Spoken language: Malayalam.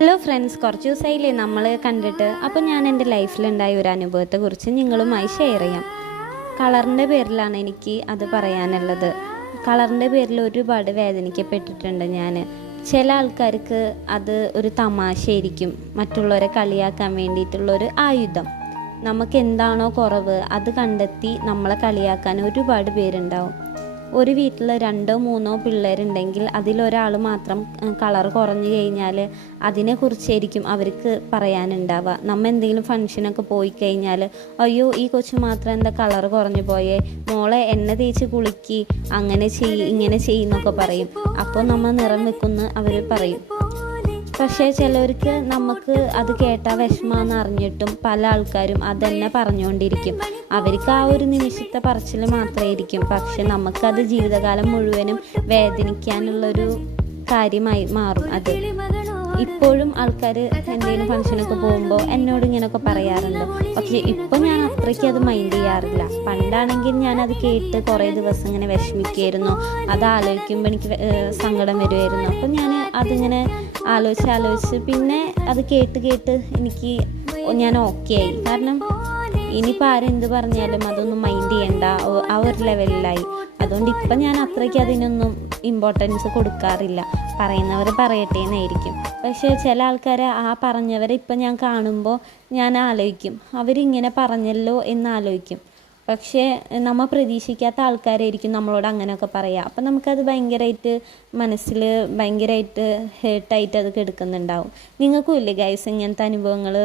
ഹലോ ഫ്രണ്ട്സ്, കുറച്ച് ദിവസമായില്ലേ നമ്മൾ കണ്ടിട്ട്. അപ്പോൾ ഞാൻ എൻ്റെ ലൈഫിലുണ്ടായ ഒരു അനുഭവത്തെക്കുറിച്ച് നിങ്ങളുമായി ഷെയർ ചെയ്യാം. കളറിൻ്റെ പേരിലാണ് എനിക്ക് അത് പറയാനുള്ളത്. കളറിൻ്റെ പേരിൽ ഒരുപാട് വേദനിക്കപ്പെട്ടിട്ടുണ്ട് ഞാൻ. ചില ആൾക്കാർക്ക് അത് ഒരു തമാശയായിരിക്കും, മറ്റുള്ളവരെ കളിയാക്കാൻ വേണ്ടിയിട്ടുള്ളൊരു ആയുധം. നമുക്ക് എന്താണോ കുറവ് അത് കണ്ടെത്തി നമ്മളെ കളിയാക്കാൻ ഒരുപാട് പേരുണ്ടാവും. ഒരു വീട്ടിൽ 2-3 പിള്ളേരുണ്ടെങ്കിൽ അതിലൊരാൾ മാത്രം കളർ കുറഞ്ഞു കഴിഞ്ഞാൽ അതിനെക്കുറിച്ചായിരിക്കും അവർക്ക് പറയാനുണ്ടാവുക. നമ്മൾ എന്തെങ്കിലും ഫംഗ്ഷനൊക്കെ പോയി കഴിഞ്ഞാൽ, അയ്യോ ഈ കൊച്ചു മാത്രം എന്താ കളർ കുറഞ്ഞു പോയേ, മോളെ എണ്ണ തേച്ച് കുളിക്കി, അങ്ങനെ ഇങ്ങനെ ചെയ്യുന്നൊക്കെ പറയും. അപ്പോൾ നമ്മൾ നിറം വെക്കുമെന്ന് അവർ പറയും. പക്ഷേ ചിലവർക്ക് നമുക്ക് അത് കേട്ടാൽ വിഷമമാണെന്ന് അറിഞ്ഞിട്ടും പല ആൾക്കാരും അതന്നെ പറഞ്ഞുകൊണ്ടിരിക്കും. അവർക്ക് ആ ഒരു നിമിഷത്തെ പറച്ചിൽ മാത്രമായിരിക്കും, പക്ഷെ നമുക്കത് ജീവിതകാലം മുഴുവനും വേദനിക്കാനുള്ളൊരു കാര്യമായി മാറും. അത് ഇപ്പോഴും ആൾക്കാർ എന്തെങ്കിലും ഫംഗ്ഷനൊക്കെ പോകുമ്പോൾ എന്നോട് ഇങ്ങനെയൊക്കെ പറയാറുണ്ട്. പക്ഷേ ഇപ്പോൾ ഞാൻ അത്രയ്ക്ക് അത് മൈൻഡ് ചെയ്യാറില്ല. പണ്ടാണെങ്കിൽ ഞാനത് കേട്ട് കുറേ ദിവസം ഇങ്ങനെ വിഷമിക്കുമായിരുന്നു. അത് ആലോചിക്കുമ്പോൾ എനിക്ക് സങ്കടം വരുമായിരുന്നു. അപ്പം ഞാൻ അതിങ്ങനെ ആലോചിച്ച് പിന്നെ അത് കേട്ട് ഞാൻ ഓക്കെ ആയി. കാരണം ഇനിയിപ്പോൾ ആരും എന്ത് പറഞ്ഞാലും അതൊന്നും മൈൻഡ് ചെയ്യണ്ട, ആ ഒരു ലെവലിലായി. അതുകൊണ്ട് ഇപ്പം ഞാൻ അത്രയ്ക്ക് അതിനൊന്നും ഇമ്പോർട്ടൻസ് കൊടുക്കാറില്ല. പറയുന്നവർ പറയട്ടെ എന്നായിരിക്കും. പക്ഷേ ചില ആൾക്കാർ ആ പറഞ്ഞവരെ ഇപ്പം ഞാൻ കാണുമ്പോൾ ഞാൻ ആലോചിക്കും, അവരിങ്ങനെ പറഞ്ഞല്ലോ എന്നാലോചിക്കും. പക്ഷേ നമ്മൾ പ്രതീക്ഷിക്കാത്ത ആൾക്കാരായിരിക്കും നമ്മളോട് അങ്ങനെയൊക്കെ പറയുക. അപ്പം നമുക്കത് ഭയങ്കരമായിട്ട് മനസ്സിൽ ഭയങ്കരമായിട്ട് ഹേർട്ടായിട്ട് അത് കിടക്കുന്നുണ്ടാവും. നിങ്ങൾക്കും ഇല്ലേ ഗൈസ് ഇങ്ങനത്തെ അനുഭവങ്ങൾ?